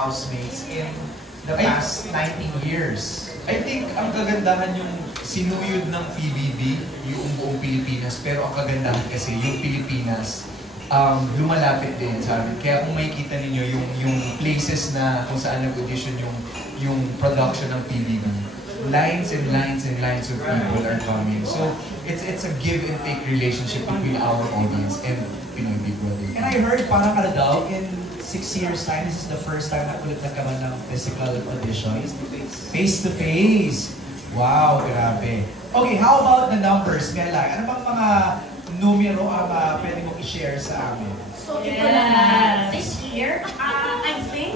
housemates in the past 19 years? I think ang kagandahan yung sinuyod ng PBB, yung buong Pilipinas, pero ang kagandahan kasi yung Pilipinas, lumalapit din sa amin. Kaya kung makikita ninyo yung places na kung saan nag-audition yung production ng PBB, lines and lines and lines of people are coming. So it's a give and take relationship between our audience and Pinoy Big Brother. And I heard parang kada daw, in 6 years time, this is the first time na ulit nagkaroon ng physical auditions. Face to face. Wow, grabe. Okay, how about the numbers, Mela? Ano bang mga numero ang pwede mong i-share sa amin? So, ito naman, this year, I think,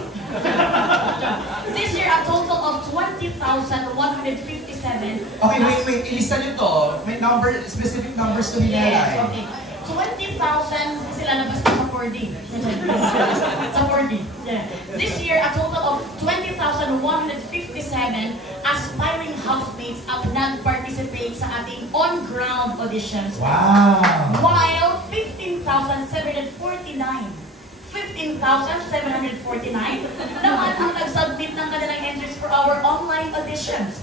this year, a total of 20,157. Okay, wait, ilista nyo to. May specific numbers to Mela. Yes, okay. 20,000 sila labas na sa 4D. Sa 4D. Yeah. This year, a total of 20,157 aspiring housemates ang nag-participate sa ating on-ground auditions. Wow! While 15,749 naman ang nag-submit ng kanilang entries for our online auditions.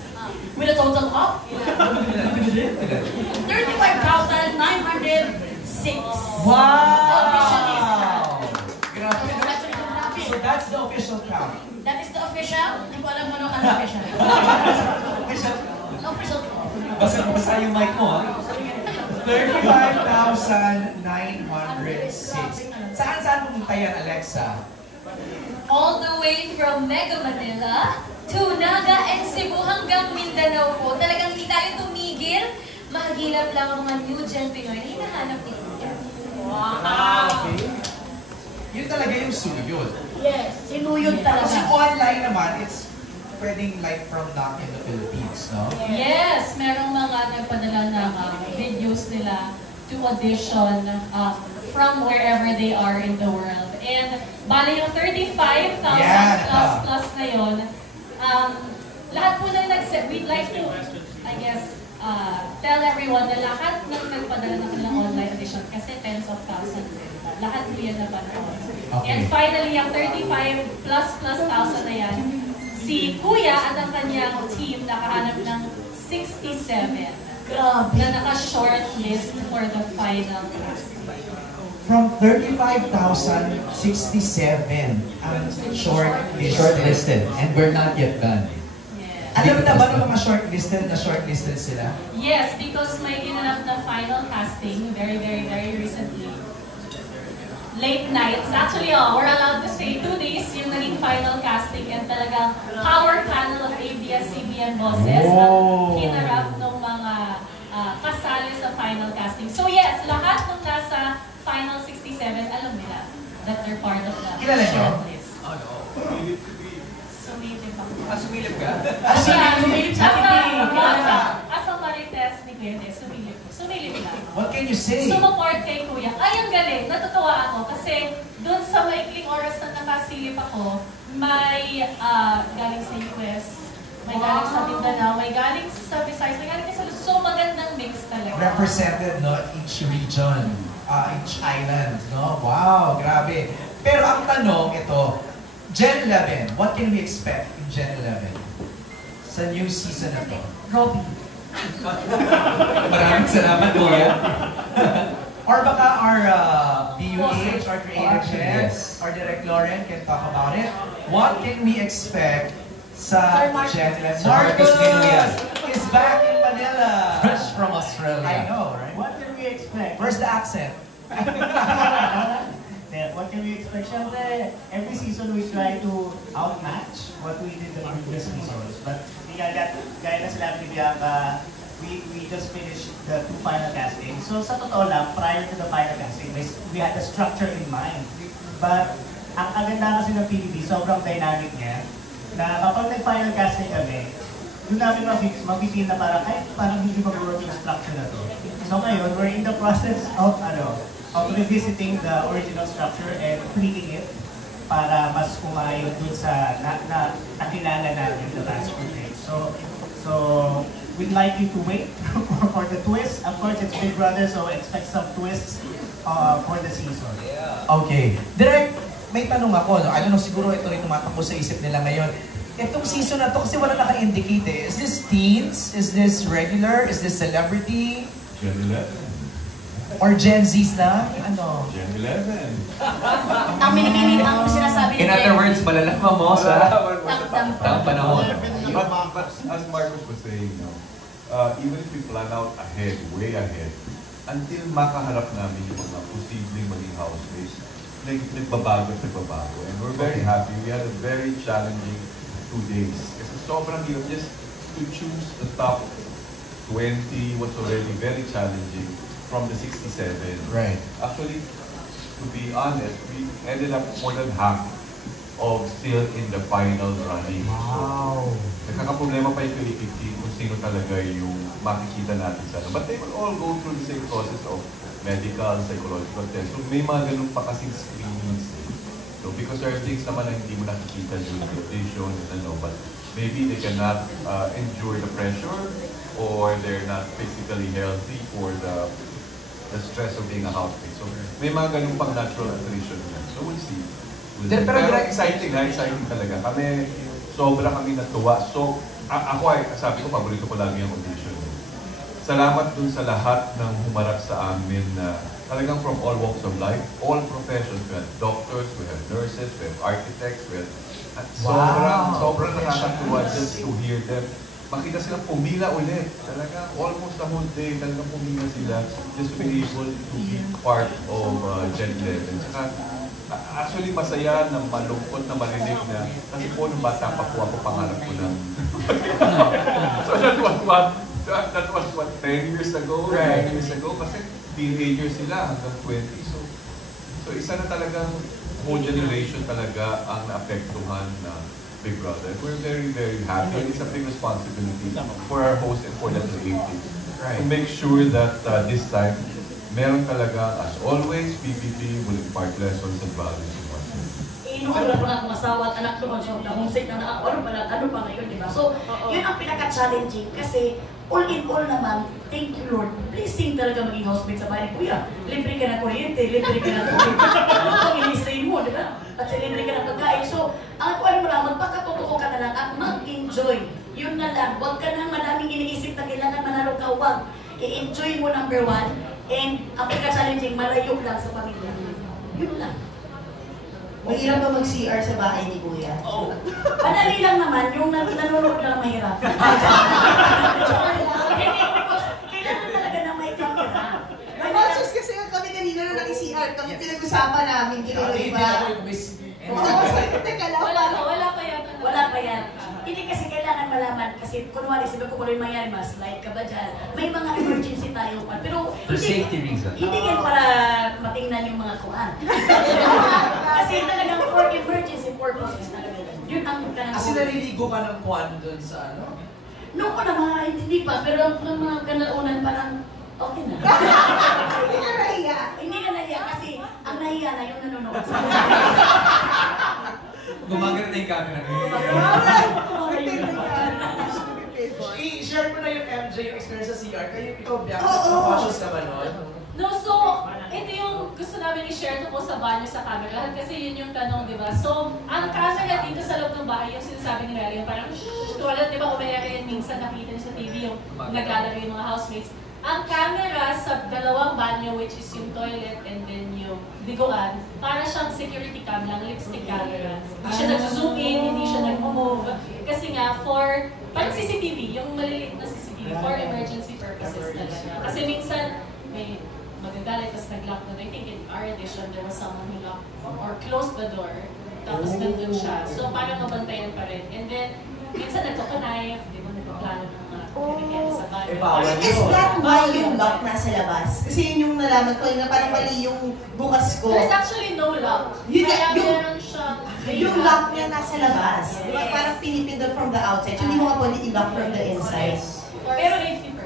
With a total of 35,906 Wow! Grabe. So that's the official count. That is the official. Hindi ko alam mo nung ano official. Official. Official. Basa yung mic mo, ha? 35,906. Saan pumunta yan, Alexa? All the way from Mega Manila to Naga and Cebu hanggang Mindanao po. Talagang hindi tayo tumigil. Mahagilap lang ang mga new gen Pinoy na hinahanap ni Kuya. Wow! Yun talaga yung suyod. Yes, sinuyod talaga. Kasi online naman, it's pwedeng like from not in the Philippines, no? Yes, merong mga nagpadala ng videos nila to audition from wherever they are in the world. And bali yung 35,000 plus na yun, lahat po na we'd like to, I guess, tell everyone na lahat ng nagpadala ng kanilang online audition kasi tens of thousands. Lahat po yan napanood. Okay. And finally, yung 35 plus thousand na yan, si Kuya at ang kanyang team nakahanap ng 67 na naka-shortlist for the final casting. From 35,067 ang shortlisted. And we're not yet done. Yes. Alam na ba ng mga shortlisted sila? Yes, because may ginanap na final casting very recently. Late nights. Actually, we're allowed to say 2 days yung naging final casting and talagang power panel of ABS-CBN bosses ang hinarap ng mga kasali sa final casting. So yes, lahat ng nasa final 67, alam nila that they're part of the shortlist. Oh no. Sumilip ako. Sumilip ka? Sumilip sa tipi. Asa Marites ni Kuya Des, sumilip lang. What can you say? Sumuport kay Kuya. Ay, ang galing. Natutuwa ako kasi doon sa maikling oras na nakasilip ako, may galing sa US, may galing sa Mindanao, may galing sa Visayas, may galing sa Luzon. So, magandang mix talaga. Represented, no? Each region, each island, no? Wow, grabe. Pero ang tanong, ito, Gen 11, what can we expect in Gen 11? Sa new season na to? Robby. Maraming salamat, Kuya. Or baka our DUH, our creative head, our Direct Lauren can talk about it. What can we expect sa Gen 11? Marcus Ginuya is back in Manila. Fresh from Australia. I know, right? What can we expect? Where's the accent? What can we expect? Siyempre, every season we try to outmatch what we did the previous seasons. But gaya na sila ni Bianca, we just finished the 2 final castings. So sa totoo lang, prior to the final casting, we had the structure in mind. But ang aganda kasi ng PBB, sobrang dynamic niya, na kapag nag-final casting kami, doon namin mag-feel na parang hindi mag-work yung structure na to. So ngayon, we're in the process of revisiting the original structure and tweaking it para mas umayon dun sa nakilala natin the last footage. So we'd like you to wait for the twist. Of course, it's Big Brother, so expect some twists for the season. Okay. Direct, may tanong ako, no? I don't know, siguro ito rin tumatakbo sa isip nila ngayon. Itong season na to, kasi wala naka-indicate eh. Is this teens? Is this regular? Is this celebrity? Gen 11. Or Gen Zs lang? Ano? Gen 11. Ang minipili, ang sinasabi In other words, malalakma mo sa Tam-tam. panahon. But as Marcos was saying, even if we plan out ahead, way ahead, until makaharap namin yung mga posibleng maging housemates, nagbabago at nagbabago. And we're very happy. We had a very challenging 2 days. Kasi sobrang hirap just to choose the top 20 was already very challenging from the 67. Right. Actually, to be honest, we ended up more than half of still in the final running. Wow. So, nagkakaproblema pa yung Philippine team kung sino talaga yung makikita natin sa ano. But they will all go through the same process of medical, psychological test. So may mga ganun pa kasing screenings. So because there are things naman na hindi mo nakikita during the audition, but maybe they cannot endure the pressure or they're not physically healthy for the stress of being a housemate. So may mga ganun pang natural attrition yan. So we'll see. Pero exciting talaga. Sobra kami natuwa. So ako sabi ko, paborito ko lagi ang audition. Salamat dun sa lahat ng humarap sa amin na talagang from all walks of life, all professions. We had doctors, we had nurses, we had architects, we had... At sobrang nakakatuwa just to hear them. Makita silang pumila ulit. Talaga, almost the whole day, talagang pumila sila just to be able to be part of Gen 11. Saka, actually, masaya na malungkot na marinig na kasi po nung bata pa po ako pangarap ko ng... So that was what, 10 years ago, 9 years ago, kasi teenagers sila hanggang 20. So isa na talagang whole generation talaga ang naapektuhan na Big Brother. We're very, very happy. And it's a big responsibility for our host and for the creatives to make sure that this time, meron talaga, as always, PPP will impart lessons and values to us. Inuulan ko na akong asawa at anak ko, so na-homesick na ako, ano pa ngayon, di ba? So, yun ang pinaka-challenging kasi all in all naman, thank you Lord, blessing talaga maging housemate sa bahay. Kuya, libre ka na kuryente, libre ka na tubig. Ano pang in-stay mo, di ba? At libre ka na pagkain. So, ang kuwan mo lang, magpakatotoo ka na lang at mag-enjoy. Yun na lang, huwag ka nang madaming iniisip na kailangan manalo ka, huwag. I-enjoy mo number 1, and ang pinaka-challenging, malayo lang sa pamilya. Yun lang. Mahirap ba mag-CR sa bahay ni Kuya? Oo. Madali lang naman, yung nanonood lang mahirap. Hindi, because kailangan talaga na may camera. Masus kasi kami kanina na nag-CR, kami pinag-usapan namin, kiniloy ba? Teka lang. Wala pa yata. Wala pa yan. Hindi kasi kailangan malaman, kasi kunwari, sabi ko kung mayroon mas slide ka ba dyan? May mga emergency tayo pa. Pero For safety reasons. Hindi yan para matingnan yung mga kuhan. Kasi talagang for emergency purposes talaga. Yun ang kanang... Kasi naliligo ka ng kwan dun sa ano? Noong una mga hindi pa, pero nung mga kanaunan parang okay na. Hindi ka nahiya. Hindi na nahiya kasi ang nahiya na yung nanonood sa Gumagana na yung camera. I-share mo na yung MJ, yung experience sa CR. Kayo, ikaw, Bianca, Oo. cautious ka ba nun? No, so, ito yung gusto namin i-share to po sa banyo sa camera. Lahat kasi yun yung tanong, di ba? So, ang camera dito sa loob ng bahay, yung sinasabi ni Mary, yung parang, tulad, di ba, umere yan minsan nakita niyo sa TV yung naglalaro yung mga housemates. Ang camera sa dalawang banyo, which is yung toilet and then yung biguan, para siyang security cam lang, lipstick camera. Hindi siya nag-zoom in, hindi siya nag-move. Kasi nga, for, parang CCTV, yung maliliit na CCTV, for emergency purposes talaga. Kasi minsan, may magagalit, tapos nag-lock doon. I think in our edition, there was someone who locked or closed the door, tapos nandun siya. So, parang mabantayan pa rin. And then, minsan nagkakanife, di ba, nagpaplano ng mga pinagyan sa bahay. Is that why yung lock nasa labas? Kasi yun yung nalaman ko, na parang mali yung bukas ko. There's actually no lock. Yun Kaya yung- meron siyang... Yung lock niya nasa labas. Diba? Parang pinipindot from the outside. So, hindi mo ka pwede i-lock from the inside. Pero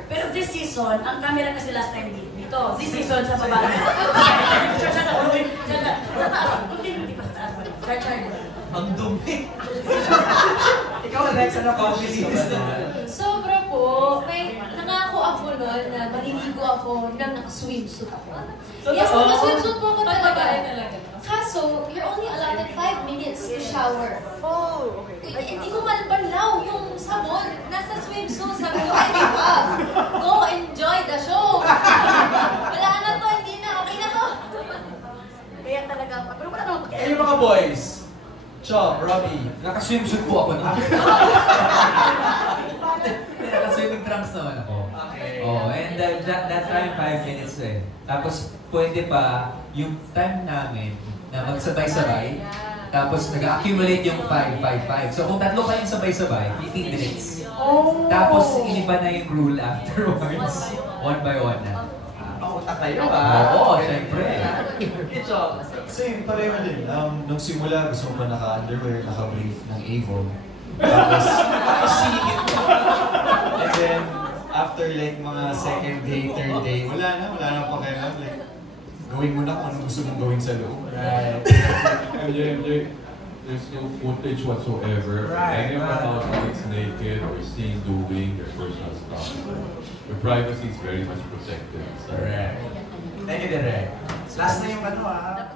pero this season, ang camera kasi last time dito. This season sa baba. Sa taas. Continue, di ba? Sa taas. Ang dumi. Ikaw, Alex, ano ka? Sobra po. May nangako ako noon na maliligo ako nang naka-swimsuit ako. So, Yes, totoo? naka-swimsuit po ako Pagbabae talaga. talaga. Kaso, you're only allotted 5 minutes to shower. Oh, okay. Hindi ko malbalaw yung sabon. Nasa swimsuit. Sabi ko, ay, di ba? Go enjoy the show. Wala na to, hindi na. Okay na to. Kaya talaga, pero wala naman Eh, yung mga boys, Cho, Robbie, Naka-swimsuit po ako na. Naka-swimming trunks naman ako. Okay. Oh, and that time 5 minutes eh. Tapos pwede pa yung time namin na magsabay-sabay. Tapos nag-accumulate yung 5, 5, 5. So kung tatlo kayong sabay-sabay, 15 minutes. Oh! Tapos iniba na yung rule afterwards. One by one na. Pakuta kayo ah. Oo, syempre. Cho, Same, pareho din. Nung simula, gusto ko pa naka-underwear, naka-brief ng Avon. Tapos, singit mo. and then, after like mga second day, third day, wala na pakialam. Like, gawin mo na kung ano gusto mong gawin sa loob. Right. There's no footage whatsoever. Right, Any of the right. housemates naked or seen doing their personal stuff. Your privacy is very much protected. So. Correct. Thank you, Direk. Last na yung ano ah.